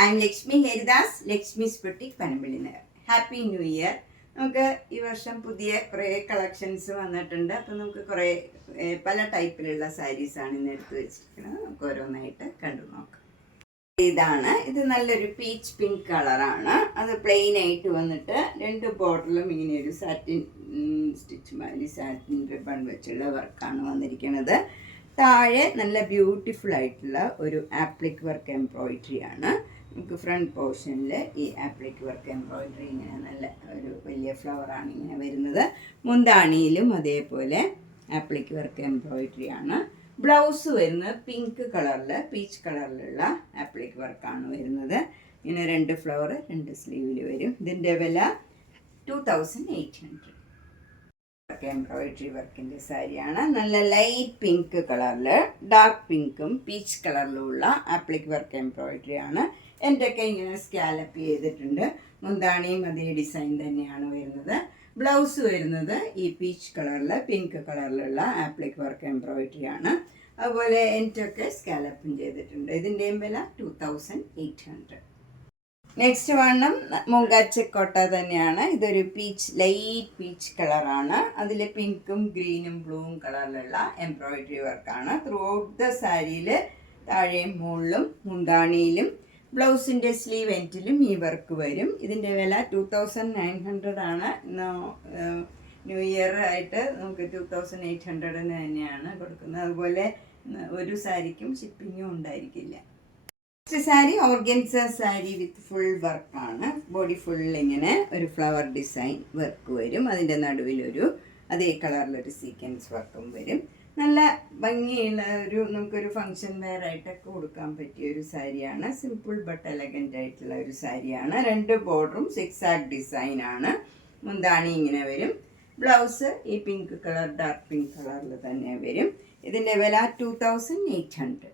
I M Lakshmi Haridas, Lakshmi's boutique, Panampilly Nagar. Happy new year. നമുക്ക് ഈ വർഷം പുതിയ കുറേ കളക്ഷൻസ് വന്നിട്ടുണ്ട്. അപ്പം നമുക്ക് കുറേ പല ടൈപ്പിലുള്ള സാരീസാണ് ഇന്ന് എടുത്ത് വെച്ചിരിക്കുന്നത്. നമുക്ക് ഓരോന്നായിട്ട് കണ്ടു നോക്കാം. ഇത് നല്ലൊരു പീച്ച് പിങ്ക് കളറാണ്. അത് പ്ലെയിൻ ആയിട്ട് വന്നിട്ട് രണ്ട് ബോർഡറിലും ഇങ്ങനെ ഒരു സാറ്റിൻ സ്റ്റിച്ച് മാതിരി സാറ്റിൻ റിബൺ വെച്ചുള്ള വർക്കാണ് വന്നിരിക്കുന്നത്. താഴെ നല്ല ബ്യൂട്ടിഫുൾ ആയിട്ടുള്ള ഒരു ആപ്ലിക് വർക്ക് എംബ്രോയിഡറി ആണ്. നമുക്ക് ഫ്രണ്ട് പോർഷനിൽ ഈ ആപ്ലിക് വർക്ക് എംബ്രോയിഡറി ഇങ്ങനെ നല്ല ഒരു വലിയ ഫ്ലവറാണ് ഇങ്ങനെ വരുന്നത്. മുന്താണിയിലും അതേപോലെ ആപ്ലിക് വർക്ക് എംബ്രോയിഡറി ആണ്. ബ്ലൗസ് വരുന്നത് പിങ്ക് കളറിൽ പീച്ച് കളറിലുള്ള ആപ്ലിക് വർക്കാണ് വരുന്നത്. ഇങ്ങനെ രണ്ട് ഫ്ലവർ രണ്ട് സ്ലീവിൽ വരും. ഇതിൻ്റെ വില 2800. എംബ്രോയിഡറി വർക്കിൻ്റെ സാരിയാണ്. നല്ല ലൈറ്റ് പിങ്ക് കളറിൽ ഡാർക്ക് പിങ്കും പീച്ച് കളറിലുള്ള ആപ്ലിക് വർക്ക് എംബ്രോയിഡറി ആണ്. എൻ്റെയൊക്കെ ഇങ്ങനെ സ്കാലപ്പ് ചെയ്തിട്ടുണ്ട്. മുന്താണിയും അതേ ഡിസൈൻ തന്നെയാണ് വരുന്നത്. ബ്ലൗസ് വരുന്നത് ഈ പീച്ച് കളറിൽ പിങ്ക് കളറിലുള്ള ആപ്ലിക് വർക്ക് എംബ്രോയിഡറി ആണ്. അതുപോലെ എൻ്റെയൊക്കെ സ്കാലപ്പും ചെയ്തിട്ടുണ്ട്. ഇതിൻ്റെയും വില 2800. നെക്സ്റ്റ് വണ്ണം മുങ്കാച്ചക്കോട്ട തന്നെയാണ്. ഇതൊരു ലൈറ്റ് പീച്ച് കളറാണ്. അതിൽ പിങ്കും ഗ്രീനും ബ്ലൂവും കളറിലുള്ള എംബ്രോയിഡറി വർക്കാണ്. ത്രൂ ഔട്ട് ദ സാരിയിൽ താഴെയും മുകളിലും മുന്താണിയിലും ബ്ലൗസിൻ്റെ സ്ലീവ് എൻഡിലും ഈ വർക്ക് വരും. ഇതിൻ്റെ വില 2900 ആണ്. ന്യൂ ഇയർ ആയിട്ട് നമുക്ക് 2800 തന്നെയാണ് കൊടുക്കുന്നത്. അതുപോലെ ഒരു സാരിക്കും ഷിപ്പിങ്ങും ഉണ്ടായിരിക്കില്ല. Next sari organza sari with full വർക്കാണ്. ബോഡി ഫുൾ ഇങ്ങനെ ഒരു ഫ്ലവർ ഡിസൈൻ വർക്ക് വരും. അതിൻ്റെ നടുവിലൊരു അതേ കളറിലൊരു സീക്വൻസ് വർക്കും വരും. നല്ല ഭംഗിയുള്ള നമുക്കൊരു ഫങ്ഷൻ വെയർ ആയിട്ടൊക്കെ കൊടുക്കാൻ പറ്റിയ ഒരു സാരിയാണ്. സിമ്പിൾ ബട്ട് എലഗൻ്റ് ആയിട്ടുള്ള ഒരു സാരിയാണ്. രണ്ട് ബോർഡറും സിക്സാക് ഡിസൈനാണ്. മുന്താണി ഇങ്ങനെ വരും. ബ്ലൗസ് ഈ പിങ്ക് കളർ ഡാർക്ക് പിങ്ക് കളറിൽ തന്നെ വരും. ഇതിൻ്റെ വില 2800.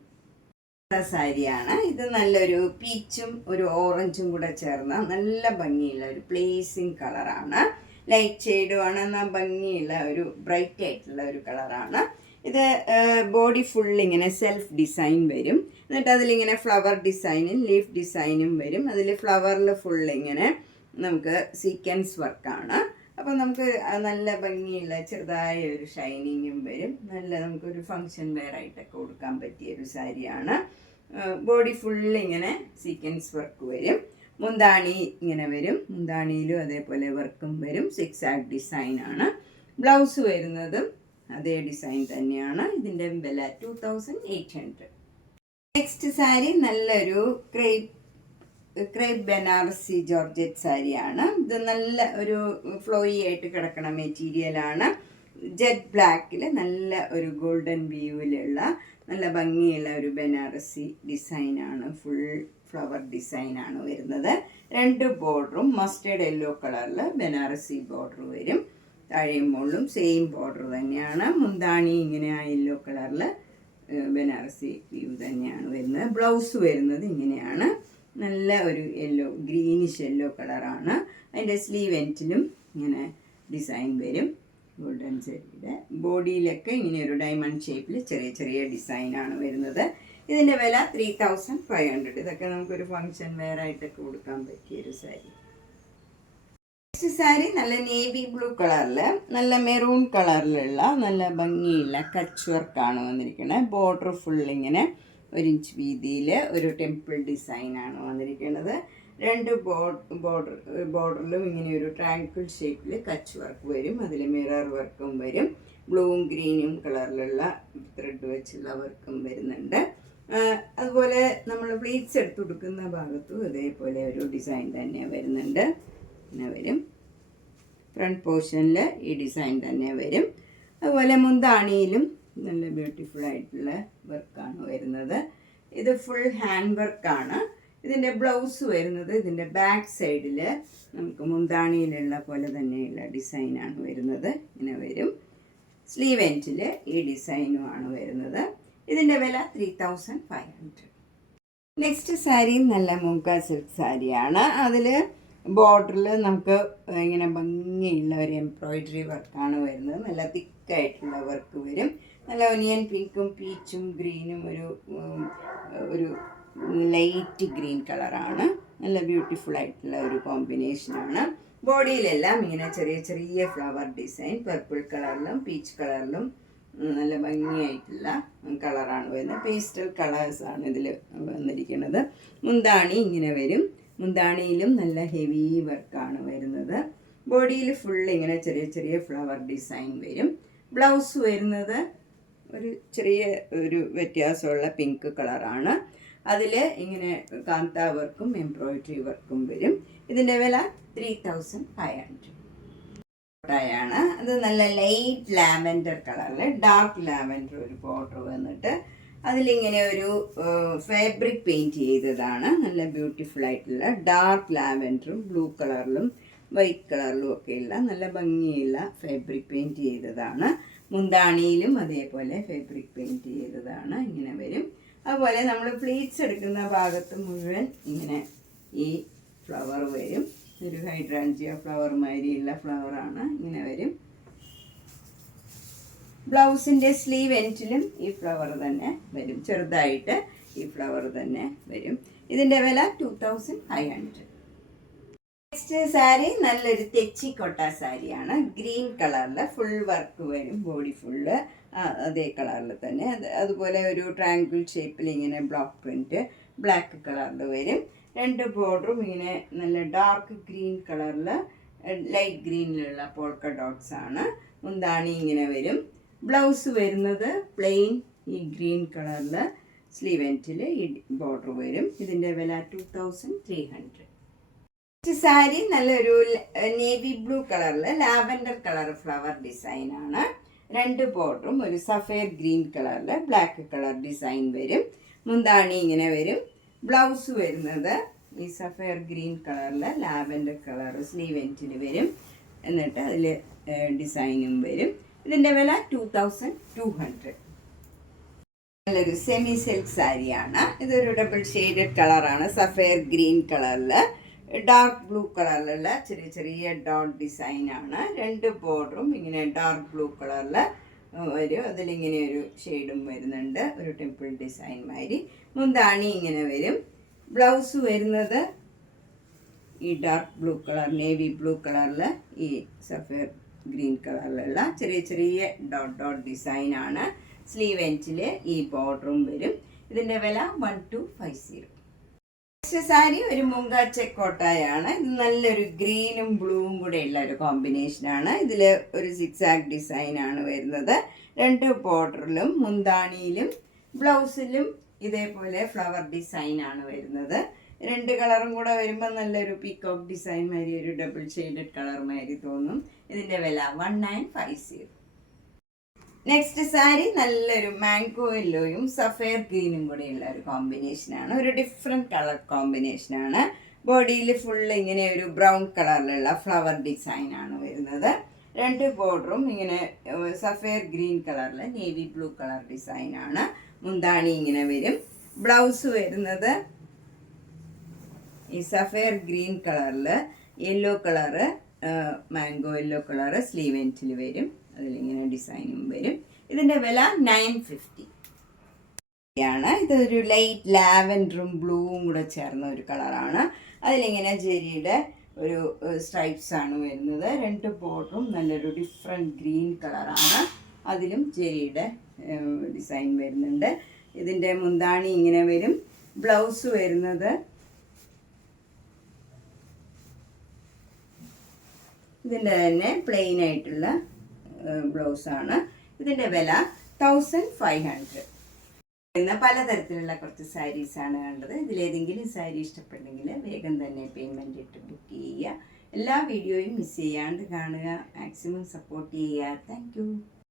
സാരിയാണ്. ഇത് നല്ലൊരു പീച്ചും ഒരു ഓറഞ്ചും കൂടെ ചേർന്ന നല്ല ഭംഗിയുള്ള ഒരു പ്ലേസിങ് കളറാണ്. ലൈറ്റ് ഷെയ്ഡുമാണ്. എന്നാൽ ഭംഗിയുള്ള ഒരു ബ്രൈറ്റ് ആയിട്ടുള്ള ഒരു കളറാണ്. ഇത് ബോഡി ഫുൾ ഇങ്ങനെ സെൽഫ് ഡിസൈൻ വരും. എന്നിട്ട് അതിലിങ്ങനെ ഫ്ലവർ ഡിസൈനും ലീഫ് ഡിസൈനും വരും. അതിൽ ഫ്ലവറിൽ ഫുൾ ഇങ്ങനെ നമുക്ക് സീക്വൻസ് വർക്കാണ്. അപ്പോൾ നമുക്ക് നല്ല ഭംഗിയുള്ള ചെറുതായ ഒരു ഷൈനിങ്ങും വരും. നല്ല നമുക്കൊരു ഫങ്ഷൻ വെയർ ആയിട്ടൊക്കെ കൊടുക്കാൻ പറ്റിയ ഒരു സാരിയാണ്. ബോഡി ഫുൾ ഇങ്ങനെ സീക്വൻസ് വർക്ക് വരും. മുന്താണി ഇങ്ങനെ വരും. മുന്താണിയിലും അതേപോലെ വർക്കും വരും. സിക്സാക് ഡിസൈനാണ്. ബ്ലൗസ് വരുന്നതും അതേ ഡിസൈൻ തന്നെയാണ്. ഇതിൻ്റെ വില 2800. നെക്സ്റ്റ് സാരി നല്ലൊരു ക്രേപ്പ് ബനാറസി ജോർജറ്റ് സാരിയാണ്. ഇത് നല്ല ഒരു ഫ്ലോയി ആയിട്ട് കിടക്കണ മെറ്റീരിയലാണ്. ജെറ്റ് ബ്ലാക്കിൽ നല്ല ഒരു ഗോൾഡൻ വ്യൂവിലുള്ള നല്ല ഭംഗിയുള്ള ഒരു ബനാറസി ഡിസൈനാണ്. ഫുൾ ഫ്ലവർ ഡിസൈനാണ് വരുന്നത്. രണ്ട് ബോർഡറും മസ്റ്റേർഡ് യെല്ലോ കളറിൽ ബനാറസി ബോർഡർ വരും. താഴെയും മുകളിലും സെയിം ബോർഡർ തന്നെയാണ്. മുന്താണി ഇങ്ങനെ ആ യെല്ലോ കളറിൽ ബനാറസി വ്യൂ തന്നെയാണ് വരുന്നത്. ബ്ലൗസ് വരുന്നത് ഇങ്ങനെയാണ്. നല്ല ഒരു ഗ്രീനിഷ് യെല്ലോ കളറാണ്. അതിൻ്റെ സ്ലീവ് എൻഡിലും ഇങ്ങനെ ഡിസൈൻ വരും. ഗോൾഡൻ സാരിയുടെ ബോഡിയിലൊക്കെ ഇങ്ങനെ ഒരു ഡയമണ്ട് ഷേപ്പിൽ ചെറിയ ചെറിയ ഡിസൈനാണ് വരുന്നത്. ഇതിൻ്റെ വില 3500. ഇതൊക്കെ നമുക്കൊരു ഫങ്ഷൻ വെയർ ആയിട്ടൊക്കെ കൊടുക്കാൻ പറ്റിയൊരു സാരി. നെക്സ്റ്റ് സാരി നല്ല നേവി ബ്ലൂ കളറിൽ നല്ല മെറൂൺ കളറിലുള്ള നല്ല ഭംഗിയുള്ള കച്ച് വർക്കാണ് വന്നിരിക്കുന്നത്. ബോർഡർ ഫുൾ ഇങ്ങനെ 1 ഇഞ്ച് വീതിയിൽ ഒരു ടെമ്പിൾ ഡിസൈനാണ് വന്നിരിക്കുന്നത്. രണ്ട് ബോർഡറിലും ഇങ്ങനെ ഒരു ട്രയാങ്കിൾ ഷേപ്പിൽ കച്ച് വർക്ക് വരും. അതിൽ മിറർ വർക്കും വരും. ബ്ലൂവും ഗ്രീനും കളറിലുള്ള ത്രെഡ് വെച്ചുള്ള വർക്കും വരുന്നുണ്ട്. അതുപോലെ നമ്മൾ പ്ലീറ്റ്സ് എടുത്ത് കൊടുക്കുന്ന ഭാഗത്തും അതേപോലെ ഒരു ഡിസൈൻ തന്നെ വരുന്നുണ്ട്. ഇങ്ങനെ വരും. ഫ്രണ്ട് പോർഷനിൽ ഈ ഡിസൈൻ തന്നെ വരും. അതുപോലെ മുന്താണിയിലും നല്ല ബ്യൂട്ടിഫുൾ ആയിട്ടുള്ള വർക്കാണ് വരുന്നത്. ഇത് ഫുൾ ഹാൻഡ് വർക്കാണ്. ഇതിൻ്റെ ബ്ലൗസ് വരുന്നത് ഇതിൻ്റെ ബാക്ക് സൈഡിൽ നമുക്ക് മുന്താണിയിലുള്ള പോലെ തന്നെയുള്ള ഡിസൈനാണ് വരുന്നത്. ഇങ്ങനെ വരും. സ്ലീവ് എൻഡിൽ ഈ ഡിസൈനുമാണ് വരുന്നത്. ഇതിൻ്റെ വില 3500. നെക്സ്റ്റ് സാരി നല്ല മുങ്ക സിൽക്ക് സാരിയാണ്. അതിൽ ബോർഡറിൽ നമുക്ക് ഇങ്ങനെ ഭംഗിയുള്ള ഒരു എംബ്രോയിഡറി വർക്കാണ് വരുന്നത്. നല്ല തിക്കായിട്ടുള്ള വർക്ക് വരും. നല്ല ഒനിയൻ പിങ്കും പീച്ചും ഗ്രീനും ഒരു ലൈറ്റ് ഗ്രീൻ കളറാണ്. നല്ല ബ്യൂട്ടിഫുൾ ആയിട്ടുള്ള ഒരു കോമ്പിനേഷനാണ്. ബോഡിയിലെല്ലാം ഇങ്ങനെ ചെറിയ ചെറിയ ഫ്ലവർ ഡിസൈൻ പർപ്പിൾ കളറിലും പീച്ച് കളറിലും നല്ല ഭംഗിയായിട്ടുള്ള കളറാണ് വരുന്നത്. പേസ്റ്റൽ കളേഴ്സാണ് ഇതിൽ വന്നിരിക്കുന്നത്. മുന്താണി ഇങ്ങനെ വരും. മുന്താണിയിലും നല്ല ഹെവി വർക്കാണ് വരുന്നത്. ബോഡിയിൽ ഫുൾ ഇങ്ങനെ ചെറിയ ചെറിയ ഫ്ലവർ ഡിസൈൻ വരും. ബ്ലൗസ് വരുന്നത് ഒരു ചെറിയ ഒരു വ്യത്യാസമുള്ള പിങ്ക് കളറാണ്. അതിൽ ഇങ്ങനെ കാന്ത വർക്കും എംബ്രോയിഡറി വർക്കും വരും. ഇതിൻ്റെ വില 3500 ാണ്. അത് നല്ല ലൈറ്റ് ലാവൻഡർ കളറിൽ ഡാർക്ക് ലാവൻഡർ ഒരു ബോർഡർ വന്നിട്ട് അതിലിങ്ങനെ ഒരു ഫാബ്രിക് പെയിൻറ്റ് ചെയ്തതാണ്. നല്ല ബ്യൂട്ടിഫുൾ ആയിട്ടുള്ള ഡാർക്ക് ലാവൻഡറും ബ്ലൂ കളറിലും വൈറ്റ് കളറിലും ഒക്കെയുള്ള നല്ല ഭംഗിയുള്ള ഫാബ്രിക് പെയിൻറ്റ് ചെയ്തതാണ്. മുന്താണിയിലും അതേപോലെ ഫാബ്രിക് പെയിൻറ്റ് ചെയ്തതാണ്. ഇങ്ങനെ വരും. അതുപോലെ നമ്മൾ പ്ലീറ്റ്സ് എടുക്കുന്ന ഭാഗത്ത് മുഴുവൻ ഇങ്ങനെ ഈ ഫ്ലവർ വരും. ഒരു ഹൈഡ്രാഞ്ചിയ ഫ്ലവർ മാതിരിയുള്ള ഫ്ലവറാണ്. ഇങ്ങനെ വരും. ബ്ലൗസിൻ്റെ സ്ലീവ് എൻഡിലും ഈ ഫ്ലവർ തന്നെ വരും. ചെറുതായിട്ട് ഈ ഫ്ലവർ തന്നെ വരും. ഇതിൻ്റെ വില 2500. നെക്സ്റ്റ് സാരി നല്ലൊരു തെച്ചിക്കോട്ട സാരിയാണ്. ഗ്രീൻ കളറിൽ ഫുൾ വർക്ക് വരും. ബോഡി ഫുള്ള് അതേ കളറിൽ തന്നെ. അതുപോലെ ഒരു ട്രയാങ്കിൾ ഷേപ്പിൽ ഇങ്ങനെ ബ്ലോക്ക് പ്രിൻറ്റ് ബ്ലാക്ക് കളറിൽ വരും. രണ്ട് ബോർഡറും ഇങ്ങനെ നല്ല ഡാർക്ക് ഗ്രീൻ കളറിൽ ലൈറ്റ് ഗ്രീനിലുള്ള പോൾക്ക ഡോട്ട്സ് ആണ്. മുന്താണി ഇങ്ങനെ വരും. ബ്ലൗസ് വരുന്നത് പ്ലെയിൻ ഈ ഗ്രീൻ കളറിൽ സ്ലീവ് എൻഡിൽ ഈ ബോർഡർ വരും. ഇതിൻ്റെ വില 2300. സാരി നല്ലൊരു നേവി ബ്ലൂ കളറിൽ ലാവൻഡർ കളർ ഫ്ലവർ ഡിസൈനാണ്. രണ്ട് ബോർഡറും ഒരു സഫേർ ഗ്രീൻ കളറിൽ ബ്ലാക്ക് കളർ ഡിസൈൻ വരും. മുന്താണി ഇങ്ങനെ വരും. ബ്ലൗസ് വരുന്നത് ഈ സഫേർ ഗ്രീൻ കളറിൽ ലാവൻഡർ കളർ സ്ലീവ് എൻഡിൽ വരും. എന്നിട്ട് അതിൽ ഡിസൈനും വരും. ഇതിൻ്റെ വില 2200. നല്ലൊരു സെമി സിൽക്ക് സാരിയാണ്. ഇതൊരു ഡബിൾ ഷെയ്ഡഡ് കളറാണ്. സഫേർ ഗ്രീൻ കളറിൽ ഡാർക്ക് ബ്ലൂ കളറിലുള്ള ചെറിയ ചെറിയ ഡോട്ട് ഡിസൈനാണ്. രണ്ട് ബോർഡറും ഇങ്ങനെ ഡാർക്ക് ബ്ലൂ കളറിൽ വരും. അതിലിങ്ങനെ ഒരു ഷെയ്ഡും വരുന്നുണ്ട്. ഒരു ടെമ്പിൾ ഡിസൈൻ മാതിരി. മുന്താണി ഇങ്ങനെ വരും. ബ്ലൗസ് വരുന്നത് ഈ dark blue colour navy blue കളറിൽ ഈ സഫേർ ഗ്രീൻ കളറിലുള്ള ചെറിയ ചെറിയ ഡോട്ട് ഡോട്ട് ഡിസൈനാണ്. സ്ലീവ് എൻഡിൽ ഈ ബോർഡറും വരും. ഇതിൻ്റെ വില 1250. നെക്സ്റ്റ് സാരി ഒരു മുങ്ക ചെക്കോട്ടായാണ്. ഇത് നല്ലൊരു ഗ്രീനും ബ്ലൂവും കൂടെ ഉള്ള ഒരു കോമ്പിനേഷനാണ്. ഇതിൽ ഒരു സിക്സാക് ഡിസൈനാണ് വരുന്നത്. രണ്ട് ബോർഡറിലും മുന്താണിയിലും ബ്ലൗസിലും ഇതേപോലെ ഫ്ലവർ ഡിസൈനാണ് വരുന്നത്. രണ്ട് കളറും കൂടെ വരുമ്പോൾ നല്ലൊരു പീക്കോക്ക് ഡിസൈൻ മാതിരി ഒരു ഡബിൾ ഷെയ്ഡഡ് കളർ മാതിരി തോന്നും. ഇതിൻ്റെ വില 1950. നെക്സ്റ്റ് സാരി നല്ലൊരു മാംഗോ യെല്ലോയും സഫേർ ഗ്രീനും കൂടെയുള്ള ഒരു കോമ്പിനേഷനാണ്. ഒരു ഡിഫറെൻറ്റ് കളർ കോമ്പിനേഷനാണ്. ബോഡിയിൽ ഫുൾ ഇങ്ങനെ ഒരു ബ്രൗൺ കളറിലുള്ള ഫ്ലവർ ഡിസൈനാണ് വരുന്നത്. രണ്ട് ബോർഡറും ഇങ്ങനെ സഫേർ ഗ്രീൻ കളറിൽ നേവി ബ്ലൂ കളർ ഡിസൈനാണ്. മുന്താണി ഇങ്ങനെ വരും. ബ്ലൗസ് വരുന്നത് ഈ സഫേർ ഗ്രീൻ കളറിൽ yellow colour mango yellow colour sleeve എൻഡിൽ വരും. അതിലിങ്ങനെ ഡിസൈനും വരും. ഇതിൻ്റെ വില 950 ആണ്. ഇതൊരു ലൈറ്റ് ലാവൻഡറും ബ്ലൂവും കൂടെ ചേർന്ന ഒരു കളറാണ്. അതിലിങ്ങനെ ജെരിയുടെ ഒരു സ്ട്രൈപ്സ് ആണ് വരുന്നത്. രണ്ട് ബോർഡറും നല്ലൊരു ഡിഫറെൻറ്റ് ഗ്രീൻ കളറാണ്. അതിലും ജെരിയുടെ ഡിസൈൻ വരുന്നുണ്ട്. ഇതിൻ്റെ മുന്താണി ഇങ്ങനെ വരും. ബ്ലൗസ് വരുന്നത് ഇതിൻ്റെ തന്നെ പ്ലെയിൻ ആയിട്ടുള്ള ബ്ലൗസാണ്. ഇതിൻ്റെ വില 1500. എന്ന പലതരത്തിലുള്ള കുറച്ച് സാരീസാണ് കണ്ടത്. ഇതിലേതെങ്കിലും സാരി ഇഷ്ടപ്പെട്ടെങ്കിൽ വേഗം തന്നെ പേയ്മെൻറ്റ് ഇട്ട് ബുക്ക് ചെയ്യുക. എല്ലാ വീഡിയോയും മിസ് ചെയ്യാണ്ട് കാണുക. മാക്സിമം സപ്പോർട്ട് ചെയ്യുക. Thank you.